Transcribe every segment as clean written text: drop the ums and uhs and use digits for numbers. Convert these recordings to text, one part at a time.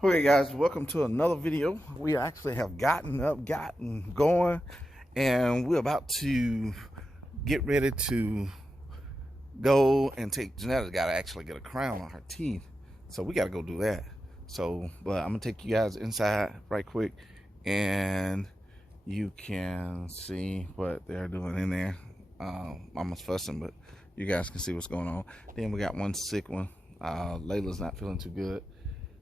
Okay guys, welcome to another video. We actually have gotten going, and we're about to get ready to go and take Janetta's got to actually get a crown on her teeth, so we got to go do that. So but I'm gonna take you guys inside right quick and you can see what they're doing in there. Mama's fussing, but you guys can see what's going on. Then we got one sick one. Layla's not feeling too good,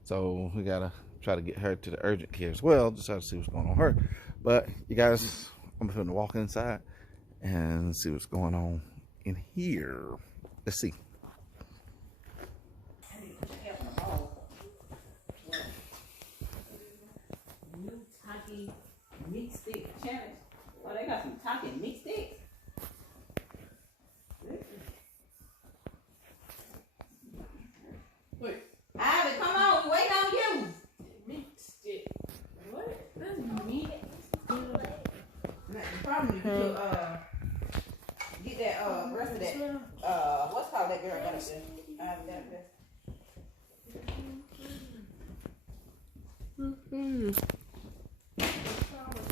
so we gotta try to get her to the urgent care as well, just to see what's going on with her. But you guys, I'm gonna walk inside and see what's going on in here. Let's see. New Taki meat stick challenge. Oh, they got some Taki meat sticks. Wait. Ivy, come on, we waiting on you. Meat stick. What? That's meat. The problem is you get that rest of that what's called that girl got up there? Ivy got up there.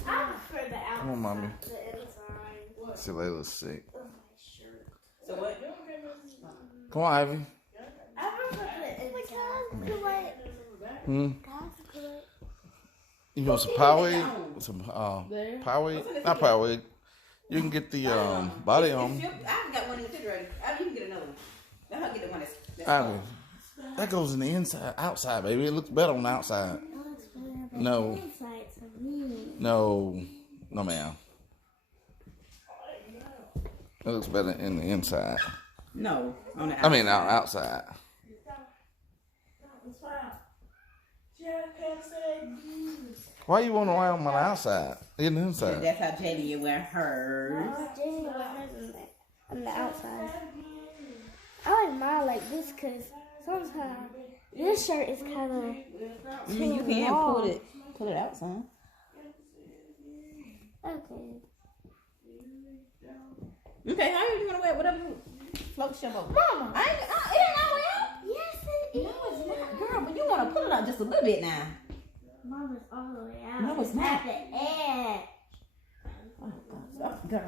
I prefer the outside. Come on, mommy. The inside. See, Layla's sick. So what? Come on, Ivy. I prefer the inside. You want some Powerade? Some Powerade? Not Powerade. You can get the body on. I've got one in the refrigerator. You can get another one. Let her get the one that's Ivy, that goes in the inside, outside, baby. It looks better on the outside. No. No, ma'am. It looks better in the inside. No, on the outside. I mean, outside. Why you want to wear them on the outside? In the inside. That's how Jenny wear hers. On the outside. I like mine like this because sometimes this shirt is kind of You can long. pull it out, son. Okay, how you gonna wear whatever floats your boat? Mama. It ain't all the way out. Yes, it is. No, it's not, girl. But you wanna pull it out just a little bit now. Mama's all the way out. No, it's not. At the edge. Oh, go.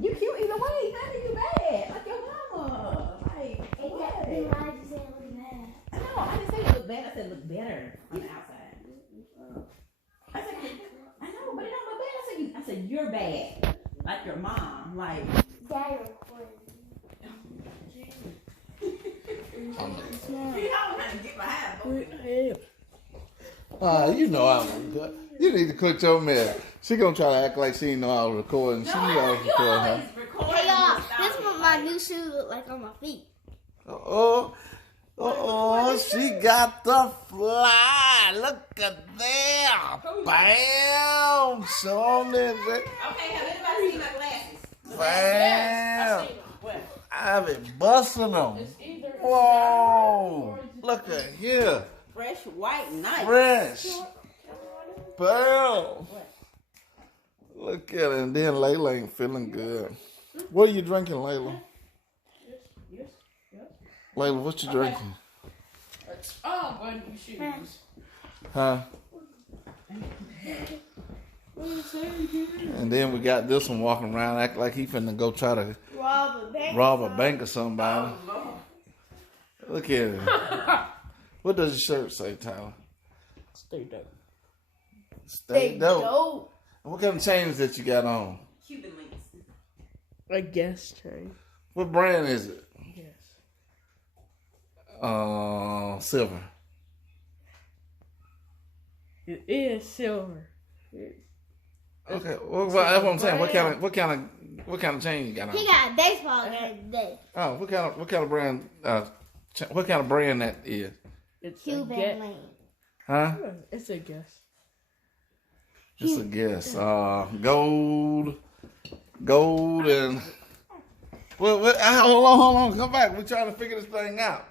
You cute either way. How do you bad? Like your mama. Like what? Then why did you say it looked bad? No, I didn't say it looked bad. I said it looked better on the outside. I said, I know, but it don't look bad. I said you're bad. Like your mom. Like. Daddy recorded. You know how to get behind both. You know I'm good. You need to quit your mess. She gonna try to act like she didn't know I was recording. She knew I was recording her. Hey y'all, this is what my new shoes look like on my feet. She got the fly. Look at that. Bam. Show me that. Okay, have anybody seen my glasses? Bam. What? I've been busting them. Whoa. Look at here. Fresh white knife. Fresh. Bam. Look at it. And then Layla ain't feeling good. What are you drinking, Layla? Yes. Layla, what you drinking? Oh, buddy, shoes. Huh? And then we got this one walking around acting like he finna go try to rob a bank or somebody. Look at it. What does your shirt say, Tyler? Stay dope. Stay dope. What kind of chains that you got on? Cuban links. I guess, Trey. What brand is it? Yes. Silver. It is silver. Okay, well, that's what I'm saying. What kind of chain you got on? He got a baseball game today. Oh, what kind of brand? What kind of brand that is? It's Cuban a guess. link. Huh? It's a guess. It's a guess. Gold, and hold on, come back. We're trying to figure this thing out.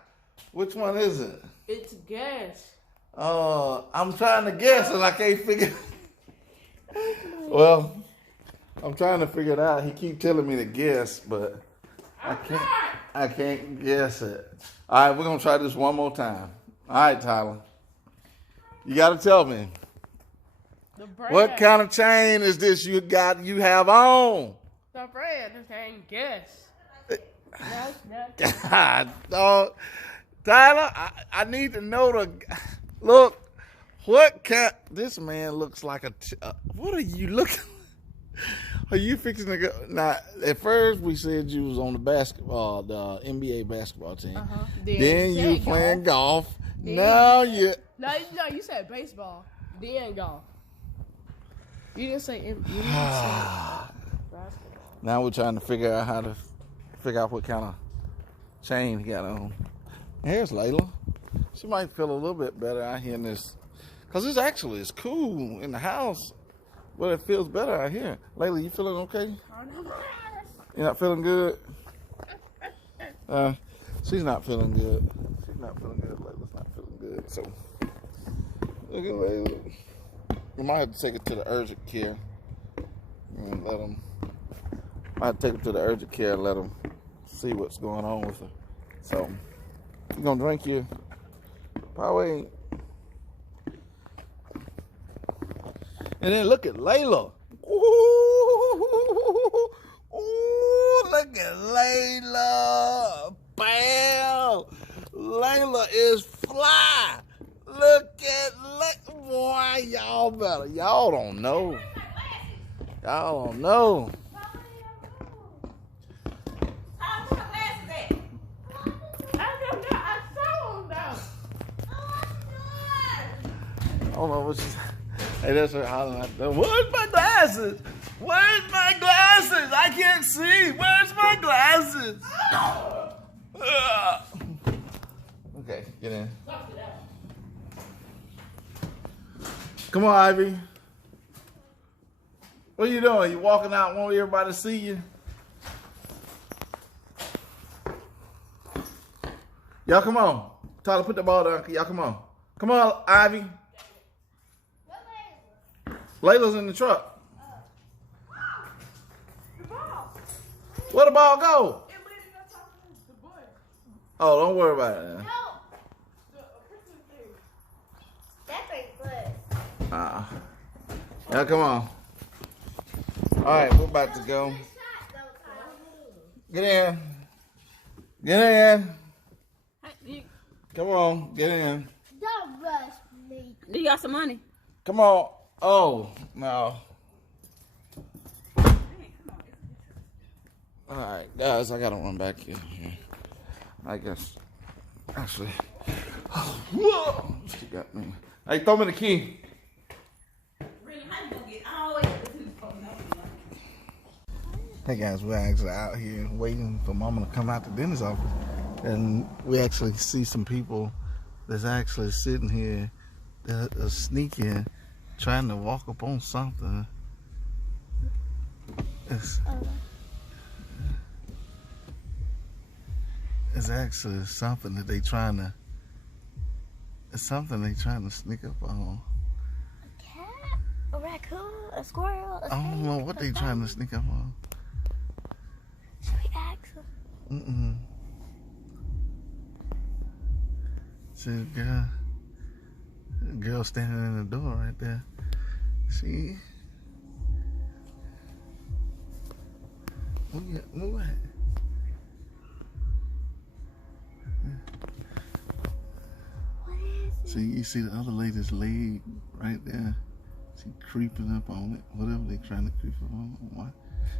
Which one is it? It's gas. I'm trying to guess and I can't figure. Well, I'm trying to figure it out. He keep telling me to guess, but I can't guess it. All right, we're gonna try this one more time. All right, Tyler. You got to tell me. The brand. What kind of chain is this you have on? The brand. I can't guess. God, dog. Tyler, I need to know look. This man looks like what are you looking? Are you fixing to go? Now, at first we said you was on the NBA basketball team. Then you playing golf. Now you. No, you said baseball. Then golf. You didn't say basketball. Now we're trying to figure out what kind of chain he got on. Here's Layla. She might feel a little bit better out here in this, because it's cool in the house, but it feels better out here. Layla, you feeling okay? You're not feeling good? She's not feeling good. She's not feeling good. Layla's not feeling good. So, look at Layla. We might have to take it to the urgent care and let them. Might have to take her to the urgent care and let them see what's going on with her. So, you gonna drink your Powerade? And then look at Layla. Ooh, look at Layla. Bam! Layla is fly. Look at boy, y'all better. Y'all don't know. Y'all don't know. I don't know what she's. Hey, that's her hollering out there. Where's my glasses? Where's my glasses? I can't see. Where's my glasses? Okay, get in. Come on, Ivy. What are you doing? You walking out, want everybody to see you? Y'all come on. Tyler, put the ball down. Y'all come on. Come on, Ivy. Layla's in the truck. Where'd the ball go? Oh, don't worry about it now. Now come on. All right, we're about to go. Get in. Get in. Come on, get in. Don't rush me. You got some money? Come on. Oh, no. All right, guys, I got to run back in here. I guess. Actually. Whoa. She got me. Hey, throw me the key. Hey guys, we're actually out here waiting for Mama to come out the dentist's office, and we actually see some people that's actually sitting here that are sneaking, trying to walk up on something. It's actually something that it's something they trying to sneak up on. A cat? A raccoon? A squirrel? A I don't know what they trying to sneak up on. Should we ask them? See the girl standing in the door right there. See? Move it. See, you see the other lady's leg right there. She creeping up on it. Whatever they trying to creep up on. Why?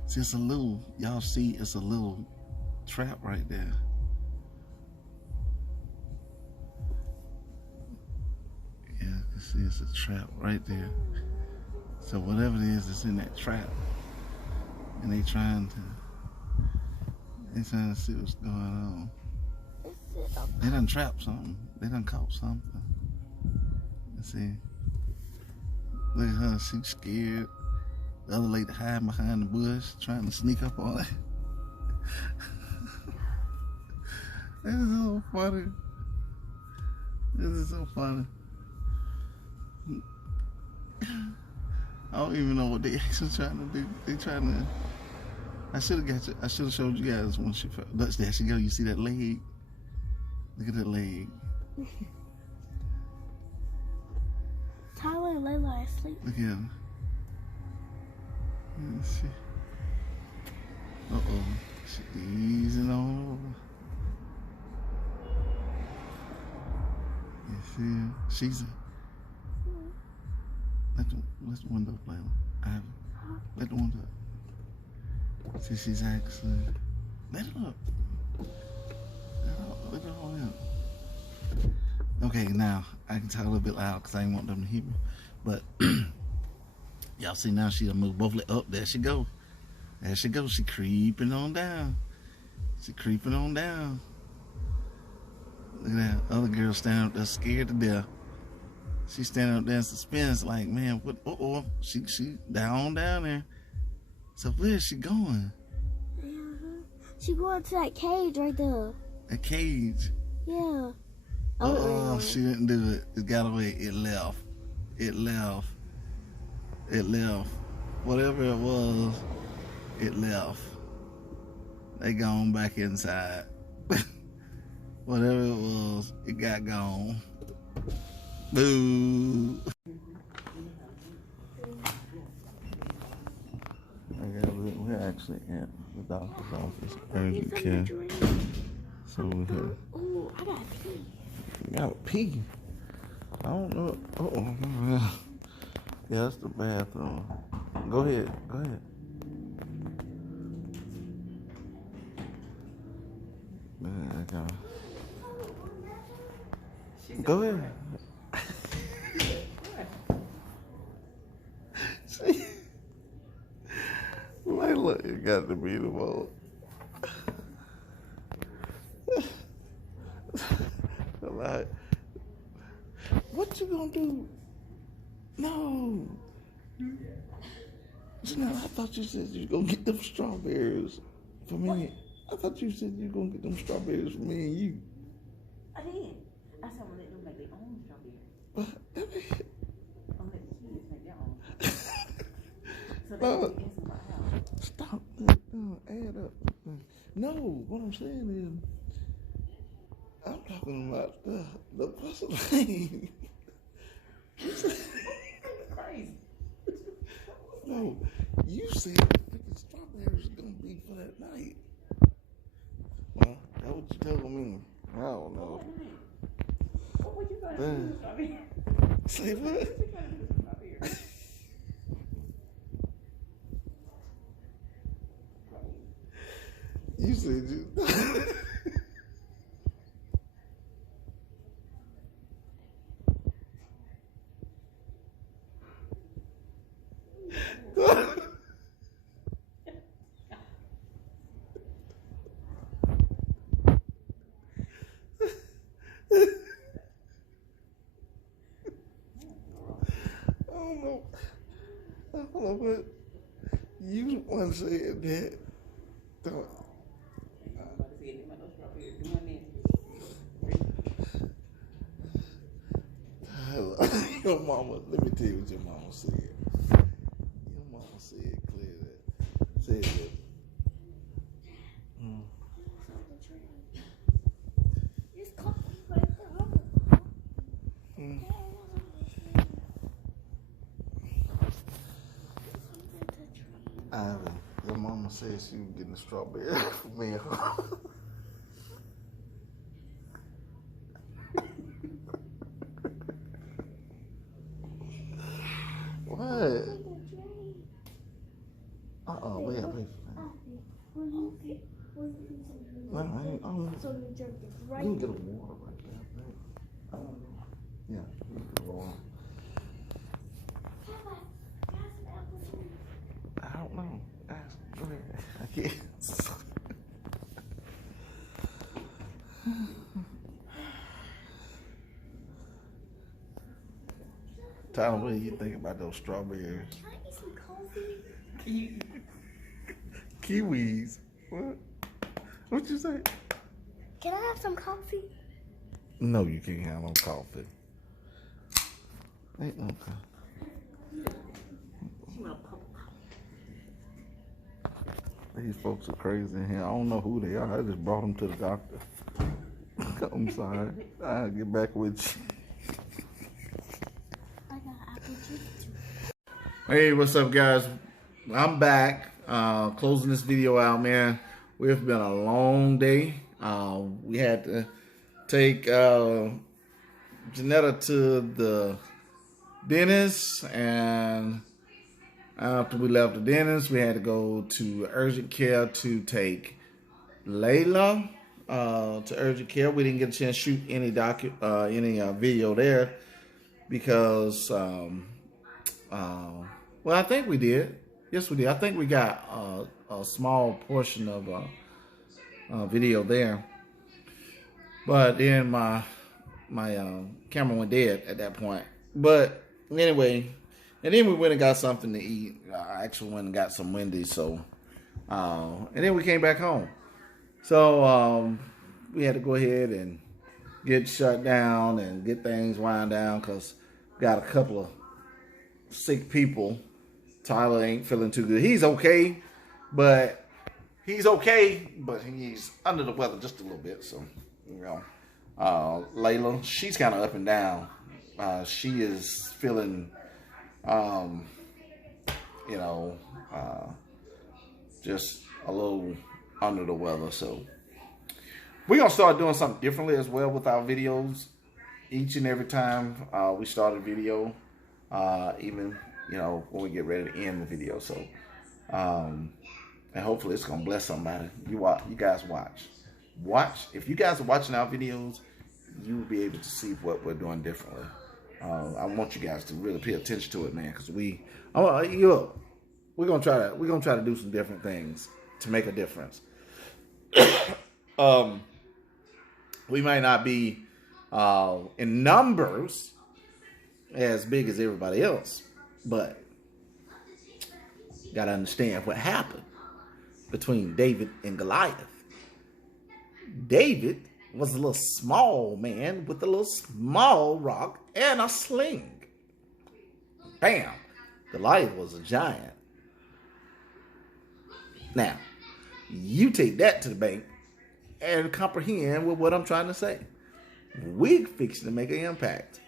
See, it's a little, y'all see, it's a little trap right there. Yeah, you see, it's a trap right there. So whatever it is that's in that trap, and they trying to see what's going on. They done trapped something. They done caught something. You see, look at her, she's scared. The other lady hiding behind the bush, trying to sneak up on it. This is so funny. This is so funny. I don't even know what they actually trying to do. They trying to. I should have showed you guys when she fell. There she go. You see that leg? Look at that leg. asleep. Look at her. Let's see. Uh-oh. She easing on over. You see her? She's a... Let the window play. Let the window up. See, she's actually... Let it up. Let it all out. Okay, now I can talk a little bit loud because I didn't want them to hear me. But y'all see now she done moved both legs up. There she go. There she goes. She creeping on down. She creeping on down. Look at that other girl standing up there scared to death. She's standing up there in suspense like, man, what? Uh-oh. She down there. So where is she going? She going to that cage right there. A cage? Yeah. Oh, she didn't do it. It got away. It left. It left. Whatever it was, it left. They gone back inside. Whatever it was, it got gone. Boo. Okay, we're actually at the doctor's office, urgent care. So we're here. Oh, I gotta pee. You gotta pee. I don't know. Uh-oh. Yeah, that's the bathroom. Go ahead. Go ahead. See? Layla, you got to be the most. Like, what you gonna do? No. Janelle, I thought you said you was gonna get them strawberries for me. What? I thought you said you was gonna get them strawberries for me and you. I did. I said, well, let them make their own strawberries. But, I'll let the kids make their own. So they no. can guess about how. Stop. Add up. No, what I'm saying is, I'm talking about the puzzle thing. Crazy. No, you said the freaking strawberries are gonna be for that night. Well, that's what you told me. I don't know. What were you gonna do with strawberries? Say what? What you gonna do with strawberries? You said you. I don't know, but you once said that. Don't. Your mama, let me tell you what your mama said. Your mama said clear that. Said that. It's coffee right there. Ivan, your mama said she was getting a strawberry for me. What? Wait. No, I don't. So you drink it You right can get a water right there, I don't know. Yeah, you can get a water. I don't know. Ask. Go ahead. I can't. Tyler, what do you think about those strawberries? Can I get some coffee? Kiwis. What? What'd you say? Can I have some coffee? No, you can't have no coffee. Ain't no coffee. These folks are crazy in here. I don't know who they are. I just brought them to the doctor. I'm sorry. I'll get back with you. I got apple juice. Hey, what's up, guys? I'm back, closing this video out, man. It's been a long day. We had to take Janetta to the dentist, and after we left the dentist, we had to go to urgent care to take Layla to urgent care. We didn't get a chance to shoot any video there because well, I think we did. Yes, we did. I think we got a small portion of video there, but then my camera went dead at that point. But anyway, and then we went and got something to eat. I actually went and got some Wendy's. So, and then we came back home. So we had to go ahead and get shut down and get things wound down because we got a couple of sick people. Tyler ain't feeling too good. He's okay, but he's under the weather just a little bit. So, you know, Layla, she's kind of up and down. She is feeling, you know, just a little under the weather. So we're gonna start doing something differently as well with our videos. Each and every time we start a video, even, you know, when we get ready to end the video. So, and hopefully it's gonna bless somebody. You guys watch. If you guys are watching our videos, you will be able to see what we're doing differently. I want you guys to really pay attention to it, man, because we're gonna try to do some different things to make a difference. We might not be in numbers as big as everybody else, but you gotta understand what happened between David and Goliath. David was a little small man with a little small rock and a sling. Bam! Goliath was a giant. Now, you take that to the bank and comprehend with what I'm trying to say. We're fixing to make an impact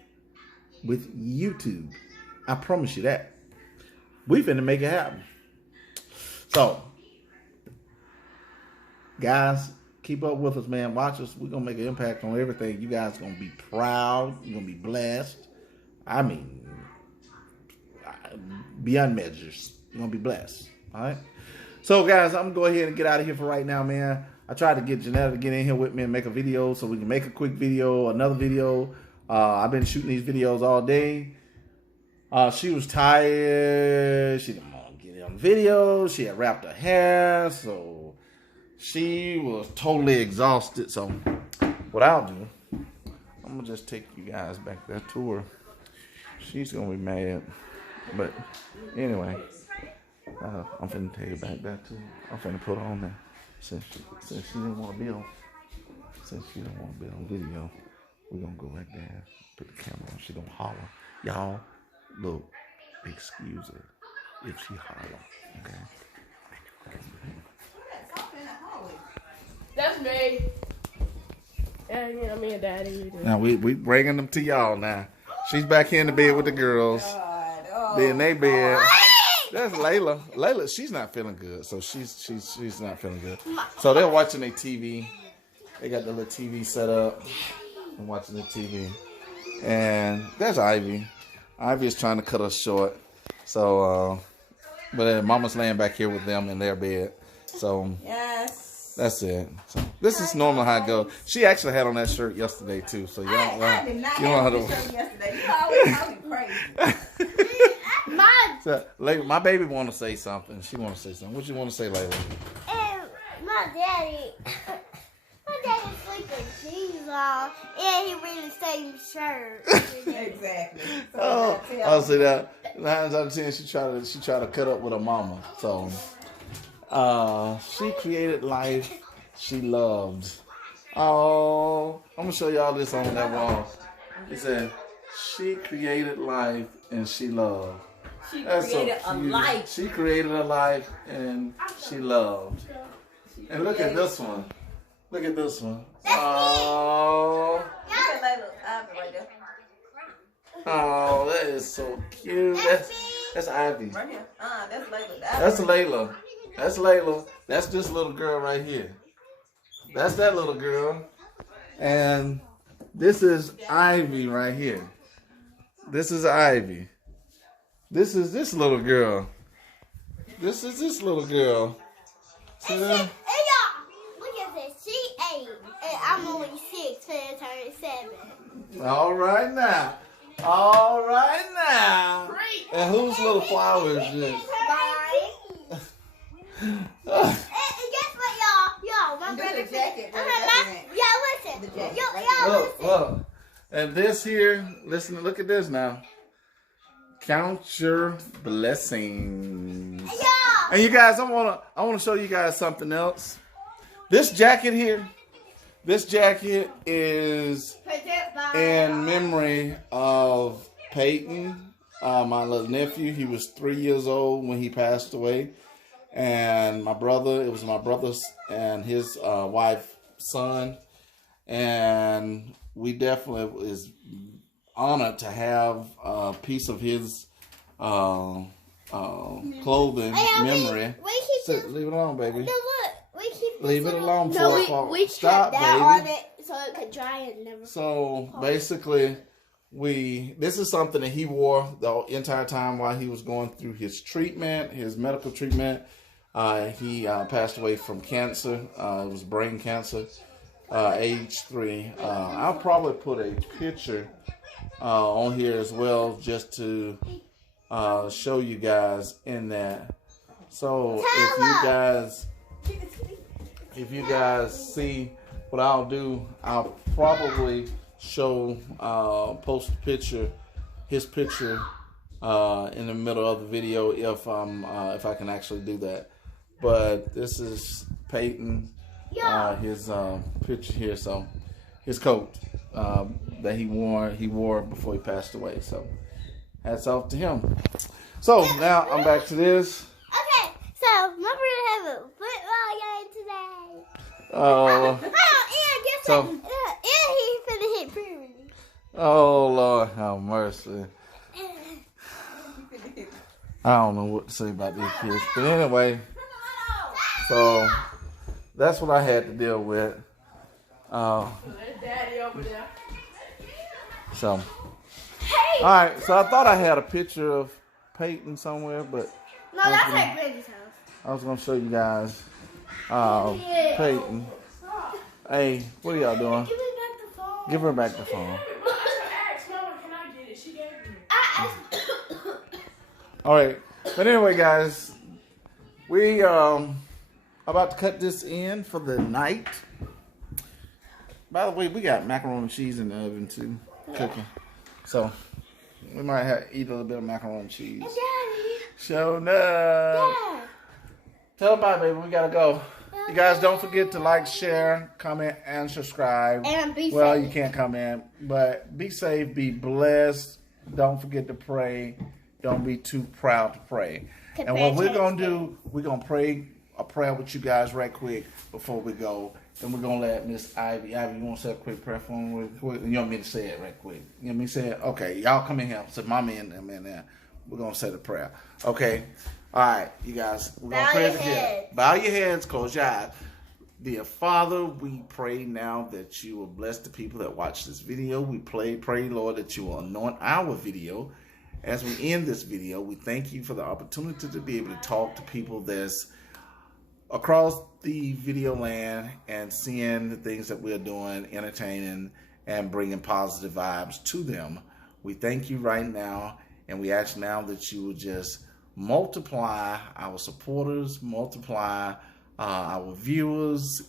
with YouTube. I promise you that. We finna make it happen. So, guys, keep up with us, man. Watch us. We're gonna make an impact on everything. You guys are gonna be proud. You're gonna be blessed. I mean, beyond measures. You're gonna be blessed. All right. So, guys, I'm gonna go ahead and get out of here for right now, man. I tried to get Janetta to get in here with me and make a video so we can make a quick video, another video. I've been shooting these videos all day. She was tired. She didn't want to get on video. She had wrapped her hair, so she was totally exhausted. So what I'll do, I'm going to just take you guys back that tour. She's going to be mad. But anyway, I'm finna take her back that tour. I'm finna put her on there. Since she didn't want to be on, video, we're going to go right there, put the camera on. She going to holler. Y'all, look, excuse her if she holler, okay? That's me. Yeah, me and Daddy. Now, we bringing them to y'all now. She's back here in the bed with the girls. They're in their bed. That's Layla. Layla, she's not feeling good, so she's not feeling good. So they're watching their TV. They got the little TV set up and watching the TV. And there's Ivy. Ivy is trying to cut us short. So, but Mama's laying back here with them in their bed. So Yes. that's it. So this is normally how it goes. She actually had on that shirt yesterday too. So I did not you know have how this to. shirt yesterday. You always call me crazy. So, my baby want to say something. She want to say something. What you want to say, Layla? My daddy sleeping jeans off, and he really stayed in the shirt. Exactly. Oh, I'll say that. 9 times out of 10, she try to cut up with her mama. So, she created life she loved. Oh, I'm gonna show y'all this on that wall. It said, "She created life and she loved." She That's created so a cute. life. She created a life and she loved. And look at this one. Look at this one. Oh. Look at Layla. I'll be right there. Oh, that is so cute. That's Ivy. Right here. That's Layla. That's Layla. That's Layla. That's this little girl right here. That's that little girl. And this is Ivy right here. This is Ivy. This is this little girl. This is this little girl. See that? Hey y'all, look at this. She 8, and I'm only 6 for the turn 7. All right now. All right now. And whose little flower is this? And guess what, y'all? My brother. the jacket. Listen. Look, look. And this here, listen, look at this now. Count your blessings. Y'all. And you guys, I wanna show you guys something else. This jacket here, this jacket is in memory of Peyton, my little nephew. He was 3 years old when he passed away. And my brother, it was my brother's and his wife, son. And we definitely is honored to have a piece of his clothing memory. Leave it alone, baby. No, look. We keep Leave it alone No, before we stop, kept that baby. on it so it could dry and never. So basically, this is something that he wore the entire time while he was going through his treatment, his medical treatment. He passed away from cancer. It was brain cancer, age 3. I'll probably put a picture on here as well, just to show you guys in that. So if you guys see what I'll do, I'll probably show post a picture, his picture in the middle of the video if I can actually do that. But this is Peyton, his picture here. So his coat that he wore before he passed away. So hats off to him. So now I'm back to this. Okay, so my brother have a football game today. Oh, And guess what? And he's finna hit puberty. oh Lord, have mercy. I don't know what to say about these kids, but anyway. So that's what I had to deal with. Daddy over there. So, all right. So I thought I had a picture of Peyton somewhere, but No, that's at Granny's house. I was gonna show you guys Peyton. Hey, what are y'all doing? Give me back the phone. Give her back the phone. Ask Mama, can I get it? She gave me. All right. But anyway, guys, we about to cut this in for the night. By the way, we got macaroni and cheese in the oven too, cooking. So we might eat a little bit of macaroni and cheese. Daddy. Showing up. Dad. Tell them bye, baby. We gotta go. You guys don't forget to like, share, comment, and subscribe. And be Well, safe. you can't comment, but be safe, be blessed. Don't forget to pray. Don't be too proud to pray. And what we're gonna do, we're gonna pray a prayer with you guys right quick before we go. And we're gonna let Miss Ivy, you wanna say a quick prayer for me? You want me to say it right quick? You want me to say it? Okay, y'all come in here. So Mama and them in there. We're gonna say the prayer. Okay? Alright, you guys, we're gonna pray together. Bow your heads, close your eyes. Dear Father, we pray now that you will bless the people that watch this video. We pray, Lord, that you will anoint our video. As we end this video, we thank you for the opportunity to be able to talk to people that's across the video land and seeing the things that we're doing, entertaining and bringing positive vibes to them. We thank you right now, and we ask now that you will just multiply our supporters, multiply our viewers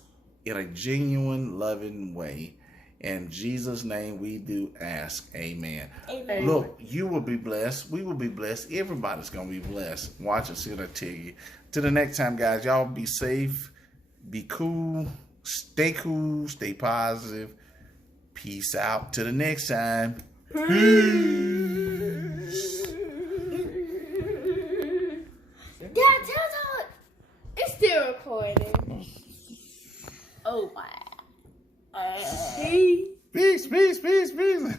in a genuine, loving way. In Jesus' name we do ask, amen. Amen. Look, you will be blessed. We will be blessed. Everybody's going to be blessed. Watch and see what I tell you. Till the next time, guys, y'all be safe, be cool, stay positive. Peace out. Till the next time. Peace. Dad, tell us. It's still recording. Oh, wow. Peace, peace, peace, peace.